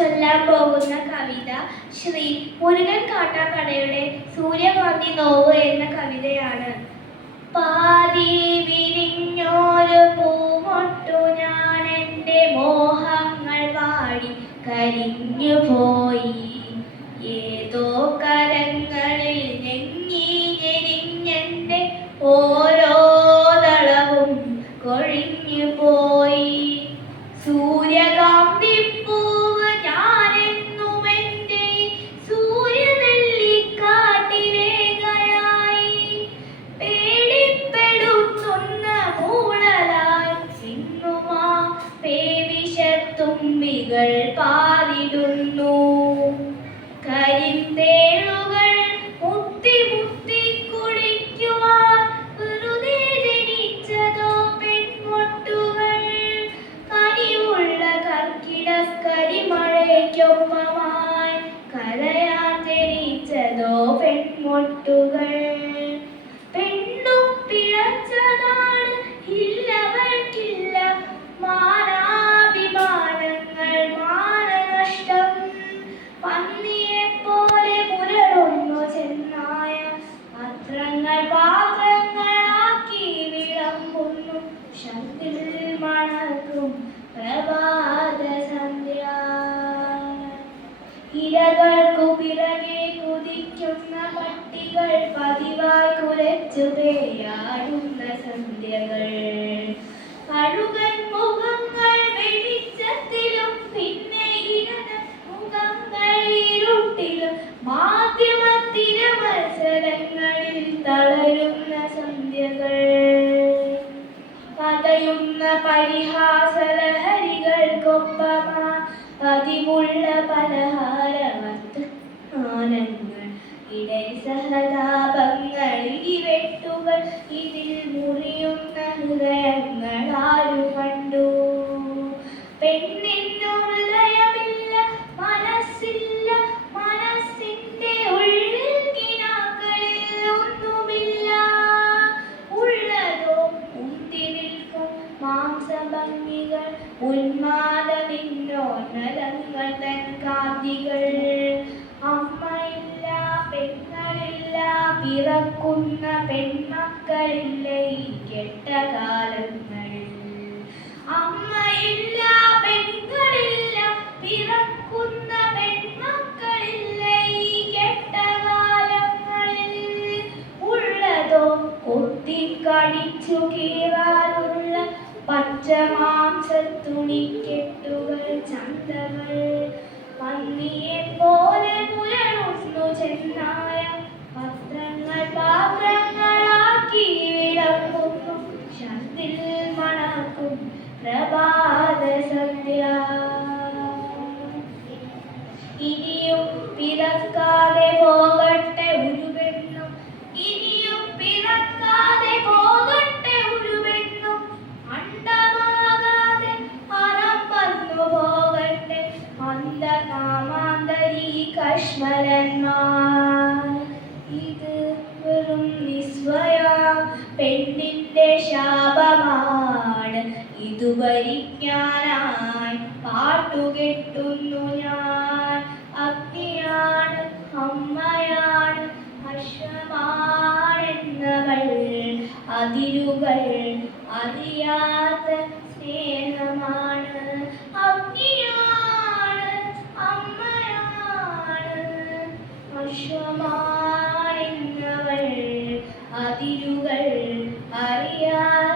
ചൊല്ലാൻ പോകുന്ന കവിത ശ്രീ മുരുകൻ കാട്ടാക്കടയുടെ സൂര്യകാന്തി നോവ് എന്ന കവിതയാണ്. പാതി വിരിഞ്ഞോരു പൂമൊട്ടു ഞാൻ എൻ്റെ മോഹങ്ങൾ വാടി കരിഞ്ഞു പോയി. ഏതോ കരങ്ങളിൽ ഞെങ്ങി ഞെരിഞ്ഞെൻ്റെ ഓരോ ദളവും കൊഴിഞ്ഞു പോയി. സൂര്യകാന്തി പൂവ് ഞാനെന്നുമെൻ്റെ സൂര്യനെല്ലിക്കാട്ടിരേഖയായി പേടിപ്പെടുത്തുന്ന മൂളലായി ഇന്നുമാ പേവിഷത്തുമ്പികൾ പാറിടുന്നു. കരിന്തേളുകൾ മുത്തി മുത്തി കുളിക്കുവാൻ വെറുതെ ജനിച്ചതോ പെൺമൊട്ടുകൾ. കനിവുള്ള കർക്കിടക്കരിമഴയ്ക്കൊപ്പമായി കരയാൻ ജനിച്ചതോ പെൺമൊട്ടുകൾ. പെണ്ണും പിഴച്ചതാണ് ഇല്ലവൾക്കില്ല മാനാഭിമാനങ്ങൾ മാനനഷ്ടം. പന്നിയെപ്പോലെ പുരളുന്നു ചെന്നായ പത്രങ്ങൾ പാത്രങ്ങളാക്കി വിളമ്പുന്നു. ശങ്കിൽ മണക്കും പ്രഭാത സന്ധ്യ. ഇരകൾക്കു പിറകെ കുതിക്കുന്ന പട്ടികൾ പതിവായി കുലച്ചു പേയാടുന്ന സന്ധ്യകൾ. കഴുകൻ മുഖങ്ങൾ വെളിച്ചത്തിലും പിന്നെ ഇടത് മുഖങ്ങൾ ഇരുട്ടിലും മാധ്യമത്തിര മത്സരങ്ങളിൽ തളരുന്ന സന്ധ്യകൾ. പതയുന്ന പരിഹാസലഹരികൾക്കൊപ്പമാ പതിവുള്ള പലഹാരവർത്തമാനങ്ങൾ. ഇടയിൽ സഹതാപങ്ങൾ ഇടിവെട്ടുകൾ ഇതിൽ മുറിയുന്ന ഹൃദയങ്ങൾ ആരു കണ്ടു. പെണ്ണിനു ഹൃദയമില്ല മനസ്സില്ല മനസ്സിന്റെ ഉള്ളിൽ കിനാക്കളിൽ ഒന്നുമില്ല. ഉള്ളതോ ഉന്തി നിൽക്കും മാംസഭംഗികൾ ഉന്മാദമിന്നോന്നതങ്ങൾ തൻ കാന്തികൾ. അമ്മയില്ല പെങ്ങളില്ല പിറക്കുന്ന പെൺമക്കളില്ല ഈ കെട്ടകാലങ്ങളിൽ. അമ്മയില്ല പെങ്ങളില്ല പിറക്കുന്ന പെൺമക്കളില്ല ഈ കെട്ടകാലങ്ങളിൽ. ഉള്ളതോ കൊത്തിക്കടിച്ചു കീറാനുള്ള പച്ചമാംസത്തുണിക്കെട്ടുകൾ ചന്തകൾ. പന്നിയെപ്പോലെ പുരളുന്നു ചെന്നായ പത്രങ്ങൾ പാത്രങ്ങളാക്കി വിളമ്പുന്നു. ശത്തിൽ മണക്കും പ്രഭാത സന്ധ്യ. ഇനിയും പിറക്കാതെ പോകട്ടെ ഒരു പെണ്ണും ഇനിയും പിറക്കാതെ പോകട്ടെ ഒരു പെണ്ണും. അണ്ടമാകാതെ അറമ്പന്നു പോകട്ടെ മന്ദകാമാന്തരീ കശ്മലന്മാർ. ഇത് വെറും നിസ്വയ പെണ്ണിന്റെ ശാപമാണ്. ഇതു ഭരിക്കാനായി പാട്ടുകെട്ടുന്നു ഞാൻ. അഗ്നിയാണ് അമ്മയാണ് അശ്വമാണെന്നവൾ അതിരുകൾ അറിയാത്ത സ്നേഹമാണ്. അഗ്നിയാണ് അമ്മയാണ് അശ്വമാണെന്നവൾ അതിരുകൾ അറിയാത്ത